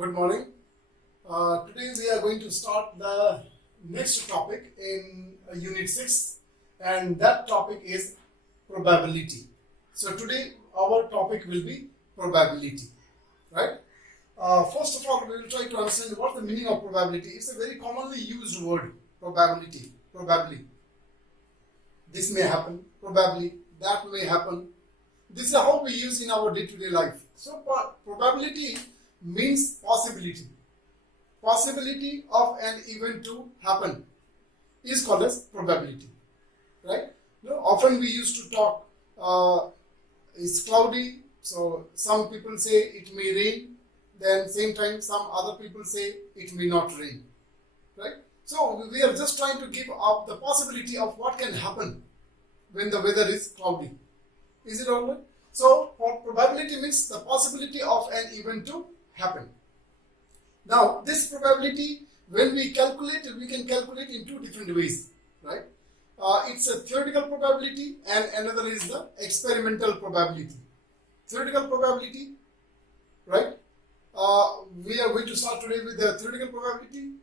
Good morning. Today we are going to start the next topic in Unit 6, and that topic is probability. So today our topic will be probability, right? First of all, we will try to understand what the meaning of probability. It's a very commonly used word, probability, probably. This may happen, probably, that may happen. This is how we use in our day-to-day life. So probability means possibility. Possibility of an event to happen is called as probability, right? Often we used to talk, it's cloudy, so some people say it may rain, then same time some other people say it may not rain, right? So we are just trying to give up the possibility of what can happen when the weather is cloudy. Is it all right? So probability means the possibility of an event to happen. Now this probability, when we calculate it, we can calculate in two different ways, right? It's a theoretical probability and another is the experimental probability. Theoretical probability, right? We are going to start today with the theoretical probability,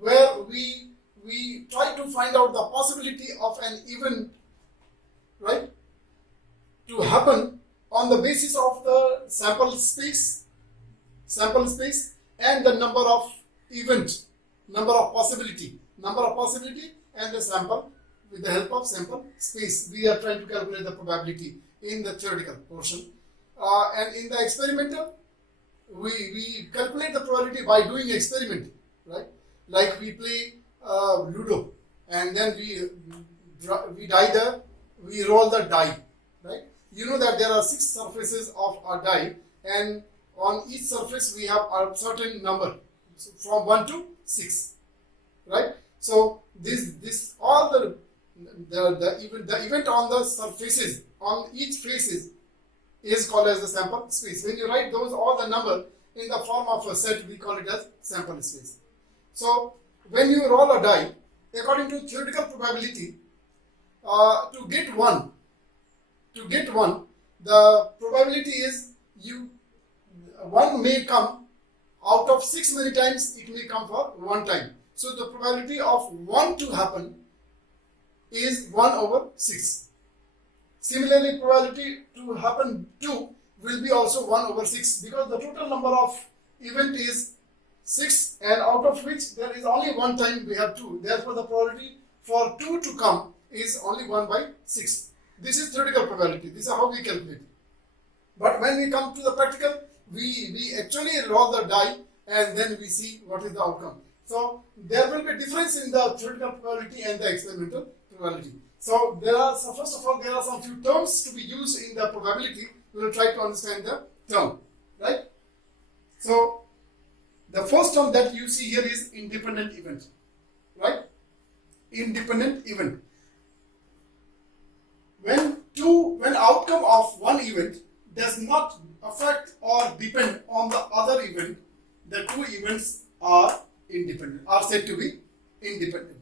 where we try to find out the possibility of an event, right, to happen on the basis of the sample space and the number of event, number of possibility and the sample. With the help of sample space, we are trying to calculate the probability in the theoretical portion. And in the experimental, we calculate the probability by doing experiment, right? Like we play Ludo, and then we roll the die, right? You know that there are 6 surfaces of a die, and on each surface we have a certain number, so from 1 to 6, right? So this all the event on the surfaces, on each faces, is called as the sample space. When you write those all the number in the form of a set, we call it as sample space. So when you roll a die, according to theoretical probability, to get one, the probability is one may come out of 6 many times, it may come for 1 time. So the probability of 1 to happen is 1 over 6. Similarly, probability to happen 2 will be also 1 over 6, because the total number of event is 6, and out of which there is only 1 time we have 2. Therefore, the probability for 2 to come is only 1 by 6. This is theoretical probability. This is how we calculate it. But when we come to the practical, we actually roll the die and then we see what is the outcome. So there will be difference in the theoretical probability and the experimental probability. So first of all, there are some few terms to be used in the probability. We will try to understand the term, right? So the first term that you see here is independent event, right? Independent event. When outcome of one event does not affect or depend on the other event, the 2 events are independent, are said to be independent,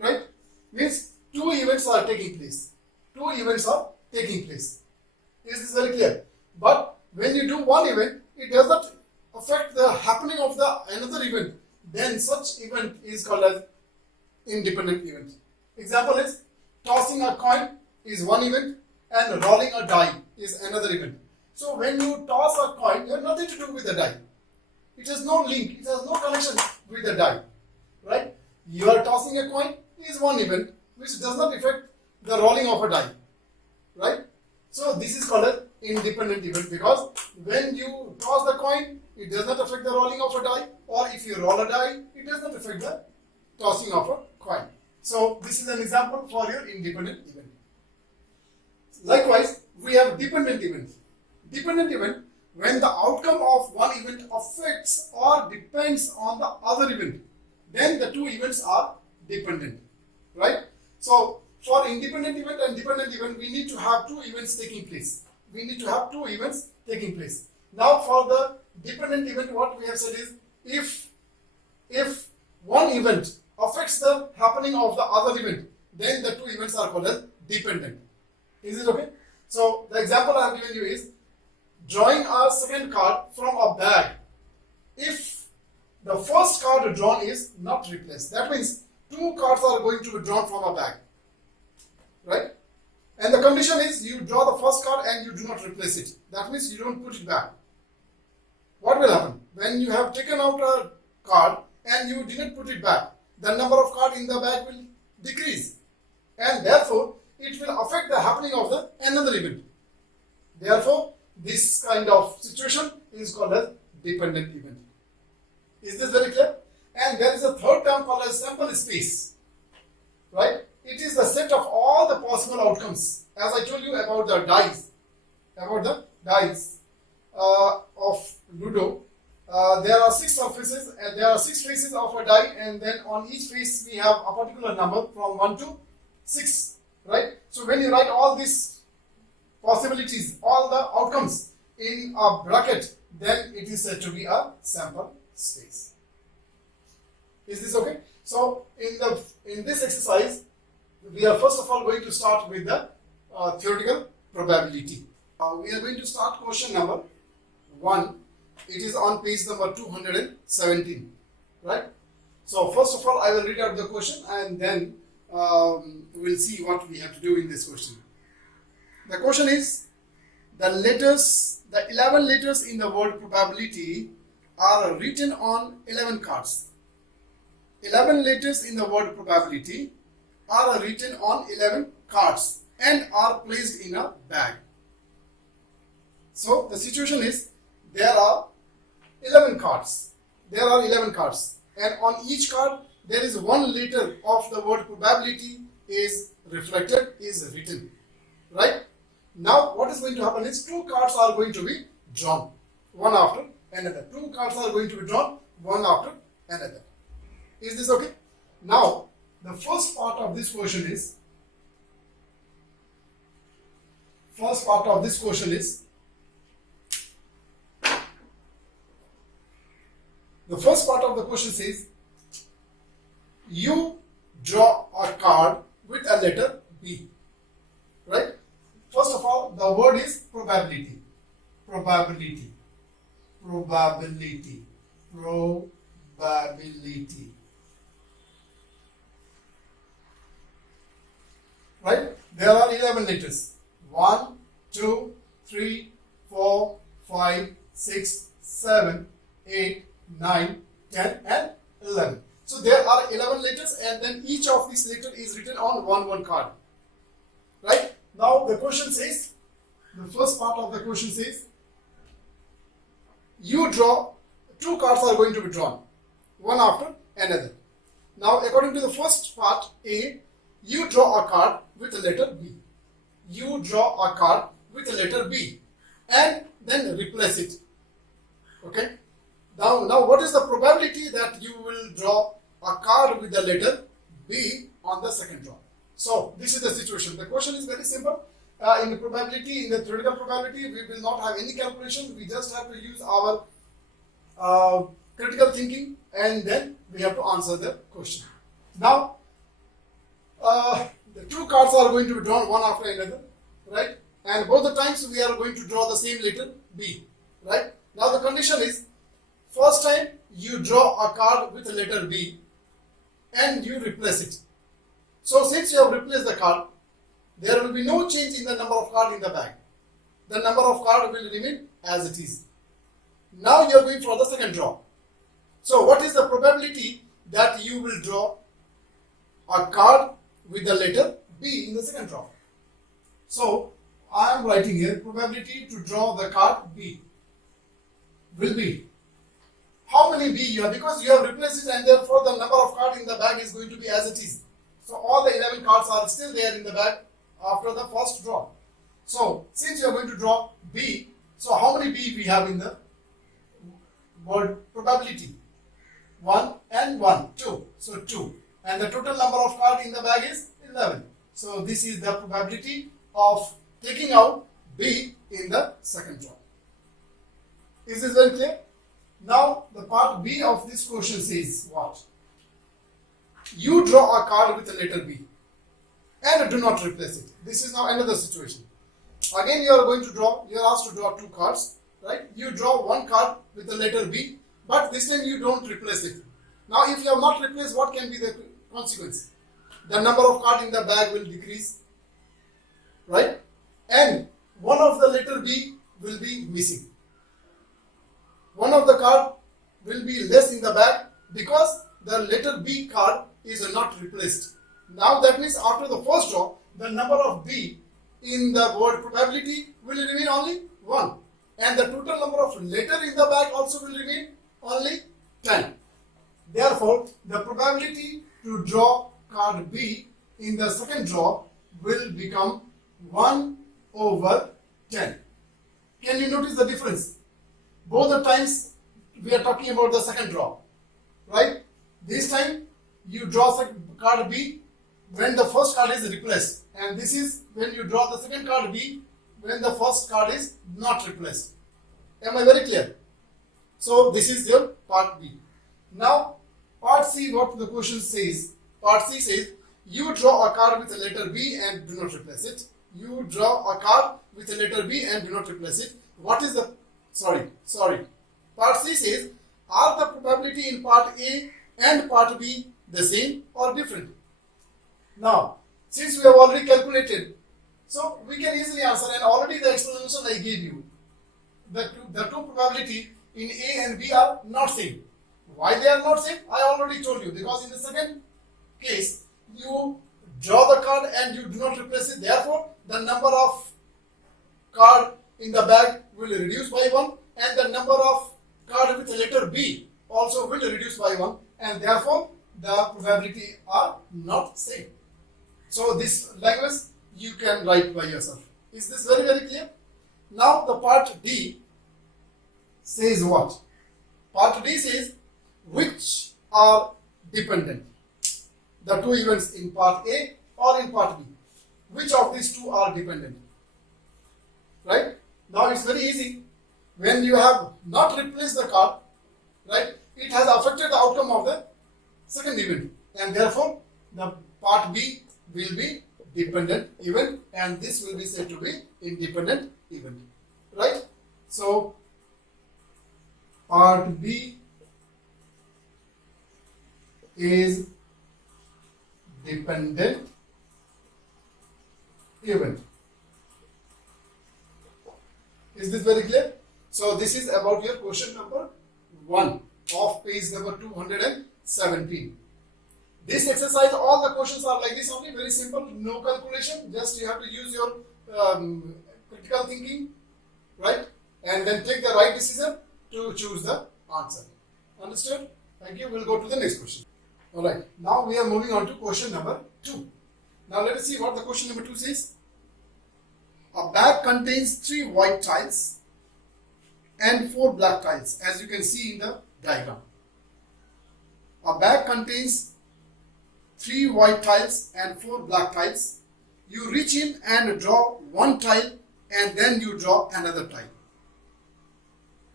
right? Means 2 events are taking place. 2 events are taking place. Is this very clear? But when you do one event, it does not affect the happening of the another event. Then such event is called as independent event. Example is tossing a coin is one event and rolling a die is another event. So when you toss a coin, you have nothing to do with the die. It has no link, it has no connection with the die, right? You are tossing a coin is one event which does not affect the rolling of a die, right? So this is called an independent event, because when you toss the coin, it does not affect the rolling of a die, or if you roll a die, it does not affect the tossing of a coin. So this is an example for your independent event. Likewise, we have dependent event. Dependent event, when the outcome of one event affects or depends on the other event, then the 2 events are dependent, right? So for independent event and dependent event, we need to have 2 events taking place. Now for the dependent event, what we have said is, if one event affects the happening of the other event, then the 2 events are called as dependent. Is it okay? So the example I have given you is, drawing a second card from a bag if the first card drawn is not replaced. That means two cards are going to be drawn from a bag, right? And the condition is you draw the first card and you do not replace it. That means you don't put it back. What will happen? When you have taken out a card and you didn't put it back, the number of cards in the bag will decrease. And therefore, it will affect the happening of the another event. Therefore, this kind of situation is called as dependent event. Is this very clear? And there is a third term called as sample space. Right? It is the set of all the possible outcomes. As I told you about the dice, of Ludo. There are 6 surfaces and there are 6 faces of a die, and then on each face we have a particular number from 1 to 6, right? So when you write all these possibilities, all the outcomes in a bracket, then it is said to be a sample space. Is this okay? So in this exercise, we are first of all going to start with the theoretical probability. We are going to start question number 1. It is on page number 217, right? So first of all, I will read out the question and then we'll see what we have to do in this question. The question is, the 11 letters in the word probability are written on 11 cards. 11 letters in the word probability are written on 11 cards and are placed in a bag. So the situation is, there are 11 cards. There are 11 cards, and on each card there is one letter of the word probability is reflected, is written. Right? Now what is going to happen is 2 cards are going to be drawn, one after another. 2 cards are going to be drawn, one after another. Is this okay? Now the first part of this question is, the first part of the question says, you draw a card with a letter B, right? First of all, the word is probability. Probability. Right? There are 11 letters. 1, 2, 3, 4, 5, 6, 7, 8, 9, 10 and 11. So there are 11 letters, and then each of these letters is written on one card. Right? Now the question says, the first part of the question says, you draw, 2 cards are going to be drawn, one after another. Now according to the first part A, you draw a card with the letter B. You draw a card with the letter B and then replace it. Okay? Now what is the probability that you will draw a card with the letter B on the second draw? So this is the situation. The question is very simple. In the probability, in the theoretical probability, we will not have any calculation. We just have to use our critical thinking, and then we have to answer the question. Now, the 2 cards are going to be drawn one after another, right? And both the times we are going to draw the same letter B, right? Now the condition is, first time you draw a card with the letter B and you replace it. So since you have replaced the card, there will be no change in the number of cards in the bag. The number of cards will remain as it is. Now you are going for the second draw. So what is the probability that you will draw a card with the letter B in the second draw? So I am writing here, probability to draw the card B will be, how many B you have, because you have replaced it and therefore the number of cards in the bag is going to be as it is. So all the 11 cards are still there in the bag after the first draw. So since you are going to draw B, so how many B we have in the word probability? 1 and 1, 2. So 2. And the total number of cards in the bag is 11. So this is the probability of taking out B in the second draw. Is this very clear? Now the part B of this question says what? You draw a card with the letter B and do not replace it. This is now another situation. Again you are asked to draw 2 cards right? You draw one card with the letter B, but this time you don't replace it. Now, if you have not replaced, what can be the consequence? The number of cards in the bag will decrease, right? And one of the letter B will be missing. One of the card will be less in the bag because the letter B card is not replaced. Now that means after the first draw, the number of B in the word probability will remain only 1. And the total number of letter in the bag also will remain only 10. Therefore, the probability to draw card B in the second draw will become 1 over 10. Can you notice the difference? Both the times we are talking about the second draw, right? This time you draw card B when the first card is replaced, and this is when you draw the second card B when the first card is not replaced. Am I very clear? So this is your part B. Now part C, what the question says, part C says you draw a card with a letter B and do not replace it. You draw a card with a letter B and do not replace it. What is the, sorry. Part C says, are the probability in part A and part B the same or different? Now, since we have already calculated, so we can easily answer, and already the explanation I gave you. The two probability in A and B are not same. Why they are not same? I already told you, because in the second case, you draw the card and you do not replace it. Therefore, the number of card in the bag will reduce by 1, and the number of card with the letter B also will reduce by 1, and therefore the probability are not same. So this language you can write by yourself. Is this very, very clear? Now the part D says what? Part D says which are dependent. The two events in part A or in part B. Which of these two are dependent? Right? Now it's very easy. When you have not replaced the card, right, it has affected the outcome of the second event, and therefore the part B will be dependent event, and this will be said to be independent event, right? So part B is dependent event. Is this very clear? So this is about your question number 1 of page number 217. This exercise, all the questions are like this only, very simple, no calculation, just you have to use your critical thinking, right? And then take the right decision to choose the answer. Understood? Thank you. We'll go to the next question. Alright, now we are moving on to question number 2. Now let us see what the question number 2 says. A bag contains 3 white tiles and 4 black tiles, as you can see in the diagram. A bag contains 3 white tiles and 4 black tiles. You reach in and draw one tile, and then you draw another tile.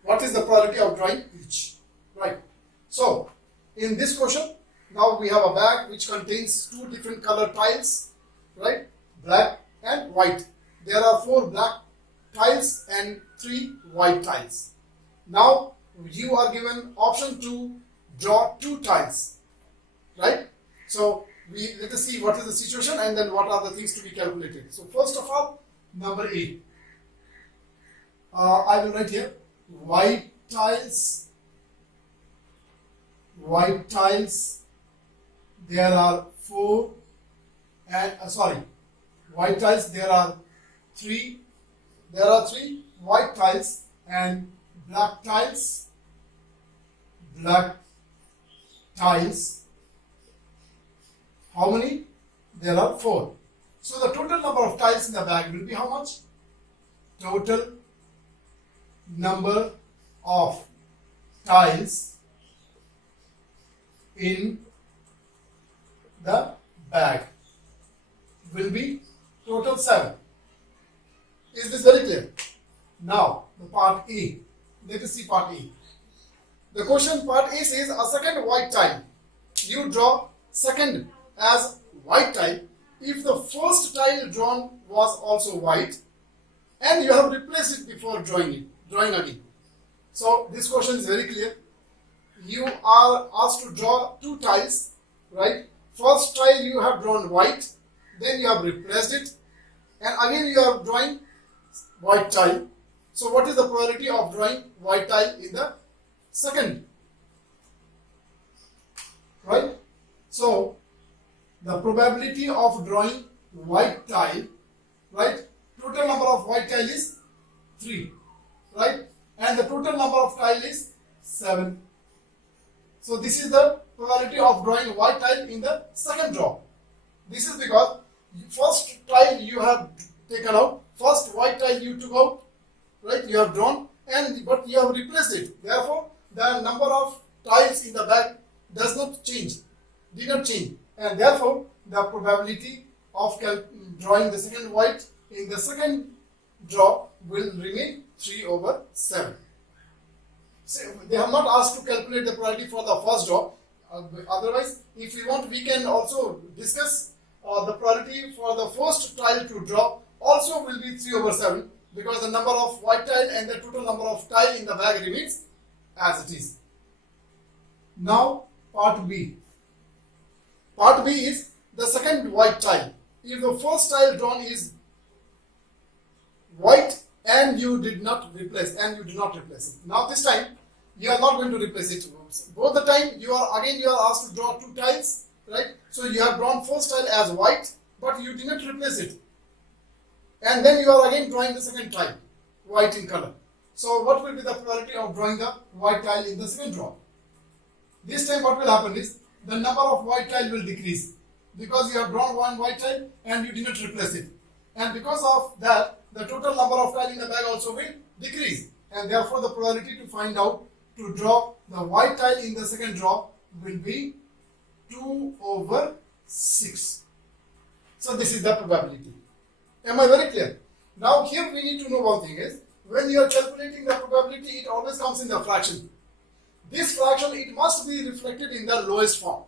What is the probability of drawing each? Right. So, in this question, now we have a bag which contains 2 different color tiles, right? Black and white. There are 4 black tiles and 3 white tiles. Now you are given option to draw 2 tiles, right? So let us see what is the situation and then what are the things to be calculated. So first of all, number A. I will write here white tiles. White tiles. There are 4 and white tiles. There are 3. There are 3 white tiles and black tiles. Black tiles. How many? There are 4. So the total number of tiles in the bag will be how much? Total number of tiles in the bag will be total 7. Is this very clear? Now the part A. Let us see part A. The question part A says a second white tile. You draw second as white tile if the first tile drawn was also white and you have replaced it before drawing it. drawing again. So this question is very clear. You are asked to draw two tiles, right? First tile you have drawn white, then you have replaced it, and again you are drawing white tile. So what is the probability of drawing white tile in the second? Right? So the probability of drawing white tile, right? Total number of white tile is 3, right? And the total number of tile is 7. So this is the probability of drawing white tile in the second draw. This is because first tile you have taken out, first white tile you took out, right? You have drawn, but you have replaced it. Therefore, the number of tiles in the bag does not change, did not change, and therefore the probability of drawing the second white in the second draw will remain 3/7. So they have not asked to calculate the probability for the first draw. Otherwise, if we want, we can also discuss the probability for the first tile to draw also will be 3/7, because the number of white tile and the total number of tile in the bag remains as it is. Now part B. Part B is the second white tile. If the first tile drawn is white and you did not replace it. Now this time you are not going to replace it. Both the time you are asked to draw two tiles, right? So you have drawn first tile as white, but you did not replace it. And then you are again drawing the second tile, white in color. So what will be the probability of drawing the white tile in the second draw? This time what will happen is the number of white tile will decrease, because you have drawn one white tile and you did not replace it. And because of that, the total number of tile in the bag also will decrease. And therefore the probability to find out to draw the white tile in the second draw will be 2/6. So this is the probability. Am I very clear? Now here we need to know one thing is, when you are calculating the probability, it always comes in the fraction. This fraction, it must be reflected in the lowest form.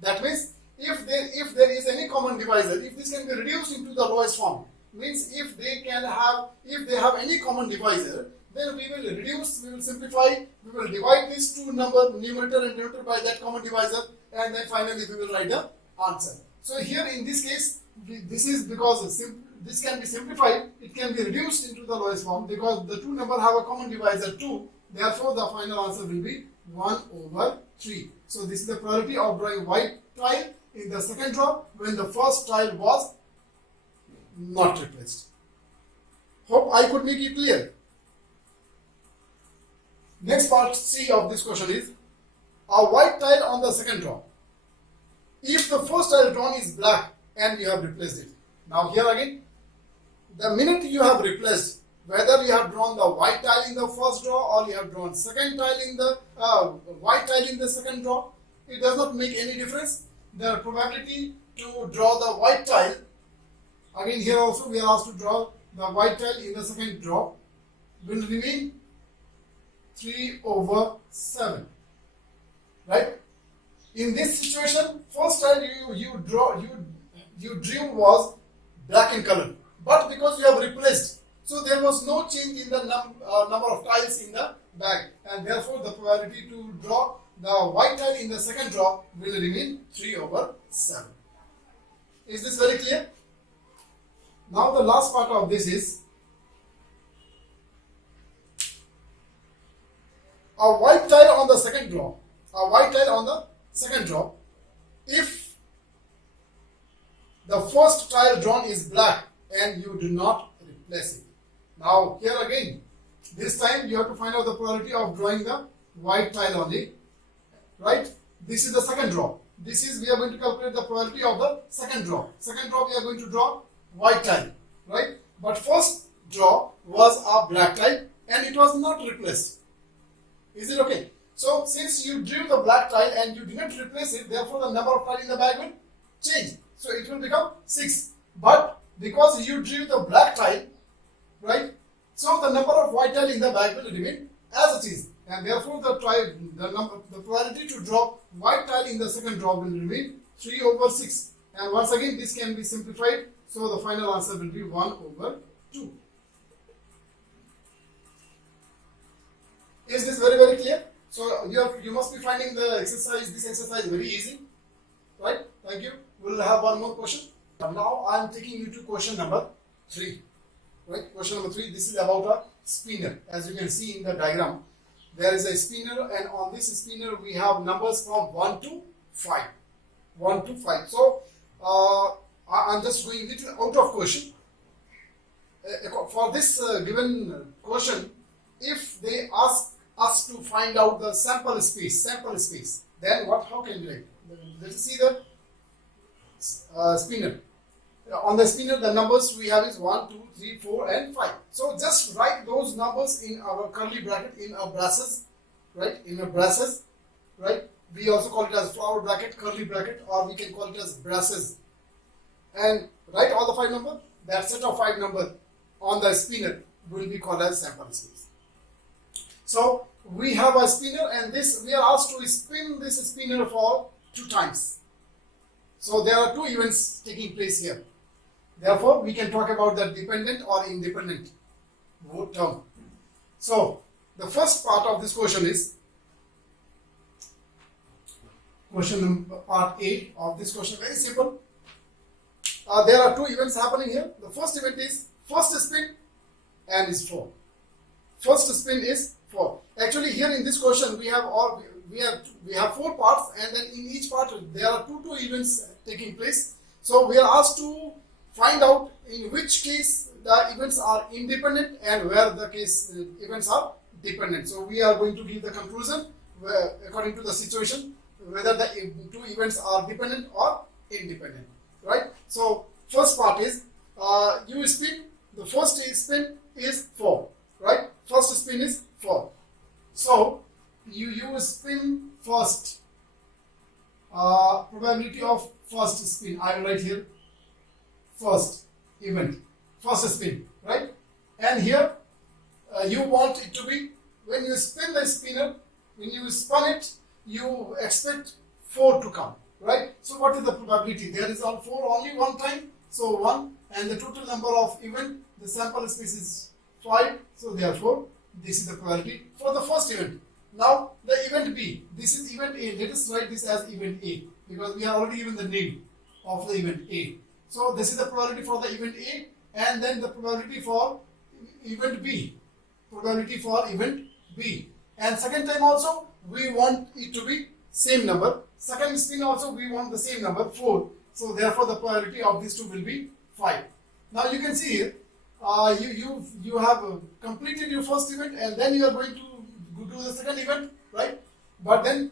That means if there is any common divisor, if this can be reduced into the lowest form, means if they have any common divisor, then we will reduce, we will simplify, we will divide these two number, numerator and denominator, by that common divisor, and then finally we will write the answer. So here in this case, this is because this can be simplified, it can be reduced into the lowest form, because the two numbers have a common divisor 2. Therefore, the final answer will be 1/3. So this is the probability of drawing white tile in the second draw when the first tile was not replaced. Hope I could make it clear. Next part C of this question is a white tile on the second draw. If the first tile drawn is black and you have replaced it. Now here again, the minute you have replaced, whether you have drawn the white tile in the first draw or you have drawn second tile in the white tile in the second draw, it does not make any difference. The probability to draw the white tile, again here also we are asked to draw the white tile in the second draw, will remain 3/7, right? In this situation, first tile you drew was black in color, but because you have replaced, so there was no change in the number of tiles in the bag, and therefore the probability to draw the white tile in the second draw will remain 3/7. Is this very clear? Now the last part of this is a white tile on the second draw. A white tile on the second draw. If the first tile drawn is black and you do not replace it. Now here again, this time you have to find out the probability of drawing the white tile only, right? This is the second draw. We are going to calculate the probability of the second draw. Second draw we are going to draw white tile, right? But first draw was a black tile and it was not replaced. Is it okay? So since you drew the black tile and you did not replace it, therefore the number of tile in the bag will change. So it will become 6. But because you drew the black tile, right? So the number of white tile in the bag will remain as it is, and therefore the probability to draw white tile in the second draw will remain 3/6. And once again, this can be simplified, so the final answer will be 1/2. Is this very clear? So you must be finding this exercise very easy, right? Thank you. We'll have one more question. Now I am taking you to question number 3. Right? Question number 3. This is about a spinner. As you can see in the diagram, there is a spinner, and on this spinner we have numbers from 1 to 5. 1 to 5. So I'm just going little out of question. For this given question, if they ask us to find out the sample space, then how can we write? Let's see the spinner. On the spinner, the numbers we have is 1, 2, 3, 4, and 5. So just write those numbers in our curly bracket, in our braces, right? In our braces, right? We also call it as flower bracket, curly bracket, or we can call it as braces. And write all the 5 numbers. That set of 5 numbers on the spinner will be called as sample space. So we have a spinner, and we are asked to spin this spinner for 2 times. So there are 2 events taking place here. Therefore, we can talk about the dependent or independent term. So the first part of this question is part A of this question. Very simple. There are 2 events happening here. The first event is first spin and is 4. First spin is 4. Actually, here in this question we have 4 parts, and then in each part there are 2 events taking place. So we are asked to find out in which case the events are independent and where the events are dependent. So we are going to give the conclusion according to the situation, whether the 2 events are dependent or independent, right? So first part is you spin. The first spin is 4, right? First spin is 4. So you spin first. Probability of first spin, I will write here first event, first spin, right? And here you want it to be, when you spin the spinner, when you spun it, you expect 4 to come, right? So what is the probability? There is 4 only one time, so 1, and the total number of event, the sample space is 5, so therefore this is the probability for the first event. Now the event B, this is event A. Let us write this as event A, because we have already given the name of the event A. So this is the probability for the event A, and then the probability for event B. Probability for event B. And second time also we want it to be same number. Second spin also we want the same number, 4. So therefore the probability of these 2 will be 5. Now you can see here, you have completed your first event, and then you are going to do the second event, right? But then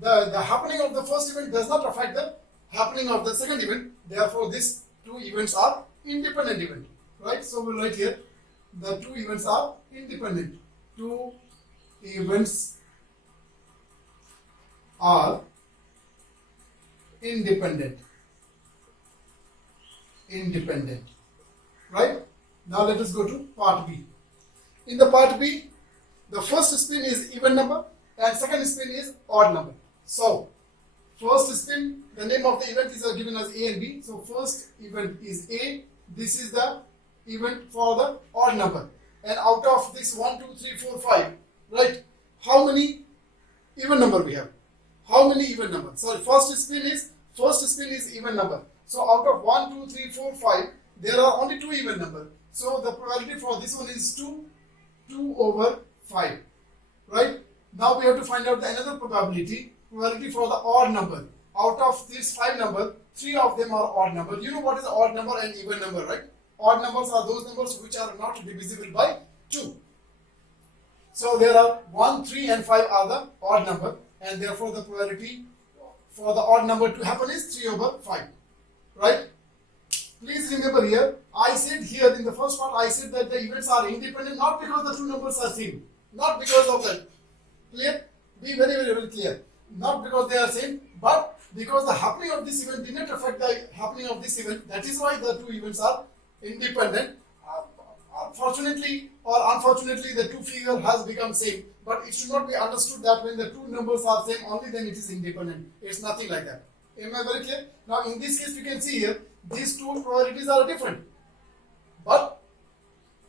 the happening of the first event does not affect the happening of the second event. Therefore, these 2 events are independent event, right? So we'll write here the 2 events are independent. 2 events are independent, right? Now let us go to part B. In the part B, the first spin is even number and second spin is odd number. So first spin, the name of the event is given as A and B. So first event is A. This is the event for the odd number. And out of this 1, 2, 3, 4, 5, right? How many even number we have? How many even numbers? Sorry, first spin is even number. So out of 1, 2, 3, 4, 5, there are only 2 even numbers. So the probability for this one is 2 over 5, right? Now we have to find out the another probability for the odd number. Out of these 5 numbers, 3 of them are odd number. You know what is odd number and even number, right? Odd numbers are those numbers which are not divisible by 2. So there are 1, 3 and 5 are the odd number, and therefore the probability for the odd number to happen is 3 over 5, right? Please remember here, I said here in the first part, I said that the events are independent, not because the 2 numbers are same, not because of that. Clear? Be very clear. Not because they are same, but because the happening of this event did not affect the happening of this event. That is why the 2 events are independent. Fortunately or unfortunately, the 2 figure has become same, but it should not be understood that when the 2 numbers are same, only then it is independent. It's nothing like that. Am I very clear? Now in this case, we can see here, these 2 probabilities are different, but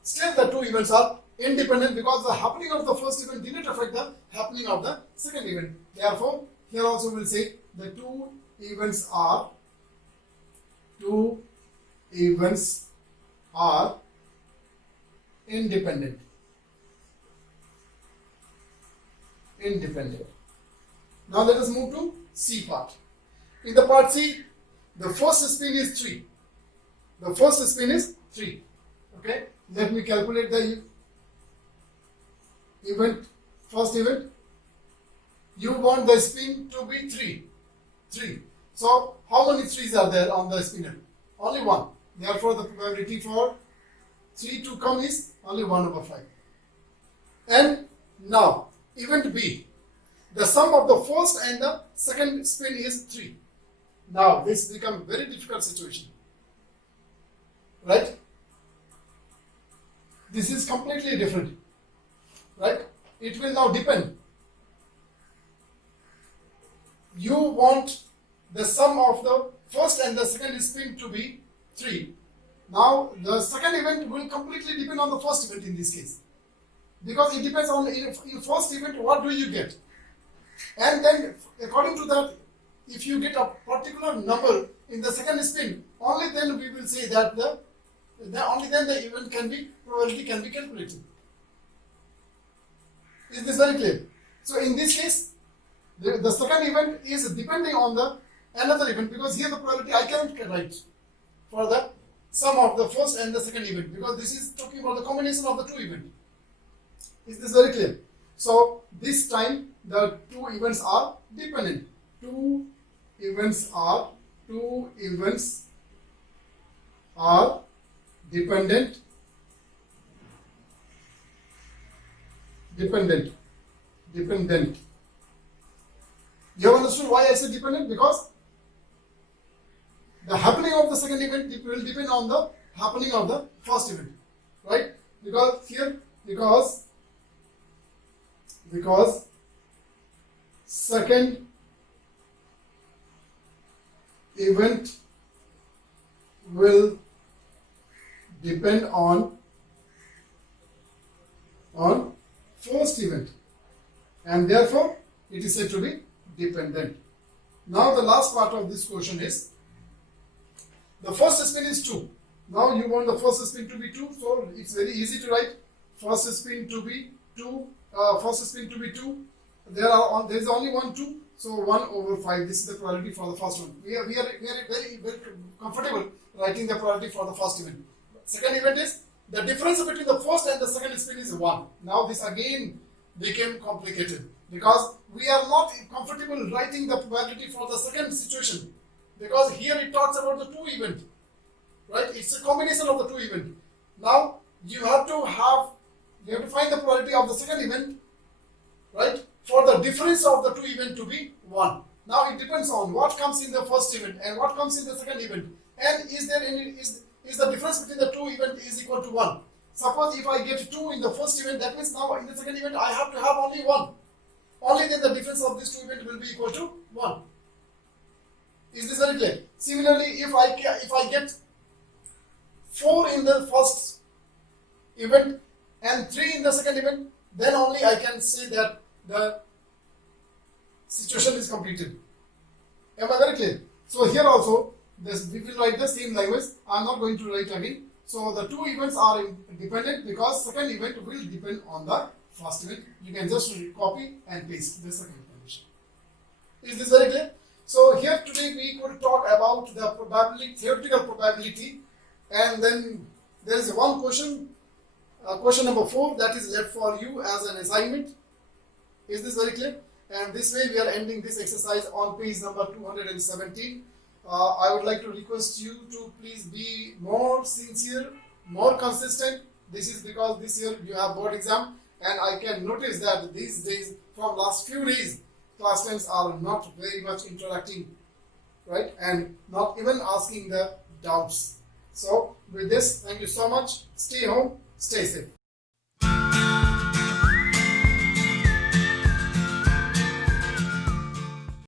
still the 2 events are independent because the happening of the first event didn't affect the happening of the second event. Therefore, here also we'll say the two events are independent. Now let us move to C part. In the part C, the first spin is 3. The first spin is 3. Okay, let me calculate the first event. You want the spin to be 3. So how many 3s are there on the spinner? Only 1. Therefore, the probability for 3 to come is only 1/5. And now, event B. The sum of the first and the second spin is 3. Now, this becomes very difficult situation. Right? This is completely different. Right? It will now depend. You want the sum of the first and the second spin to be 3. Now, the second event will completely depend on the first event in this case. Because it depends on in first event, what do you get? And then, according to that, if you get a particular number in the second spin, only then we will say that only then the event probability can be calculated. Is this very clear? So in this case, the second event is depending on the another event, because here the probability I cannot write for the sum of the first and the second event, because this is talking about the combination of the two events. Is this very clear? So this time the two events are dependent. Two events are dependent. You have understood why I said dependent? Because the happening of the second event will depend on the happening of the first event, right? Because second event will depend on first event, and therefore it is said to be dependent. Now the last part of this question is, the first spin is 2. Now you want the first spin to be 2, so it's very easy to write first spin to be 2. There is only one 2, so 1/5. This is the probability for the first one. We are very comfortable writing the probability for the first event. Second event is the difference between the first and the second spin is 1. Now this again became complicated because we are not comfortable writing the probability for the second situation, because here it talks about the two event, right? It's a combination of the two event. Now you have to find the probability of the second event, right, for the difference of the two event to be 1. Now it depends on what comes in the first event and what comes in the second event, and is the difference between the two event is equal to 1. Suppose if I get 2 in the first event, that means now in the second event I have to have only 1. Only then the difference of these two events will be equal to 1. Is this very clear? Similarly, if I get 4 in the first event and 3 in the second event, then only I can say that the situation is completed. Am I very clear? So here also, we will write the same language. I am not going to write again. So the two events are independent because second event will depend on the first event. You can just copy and paste the second condition. Is this very clear? So here today we could talk about the theoretical probability, and then there is one question, question number 4, that is left for you as an assignment. Is this very clear? And this way we are ending this exercise on page number 217. I would like to request you to please be more sincere, more consistent. This is because this year you have board exam, and I can notice that these days, from last few days, class 10s are not very much interacting, right, and not even asking the doubts. So with this, thank you so much. Stay home, stay safe.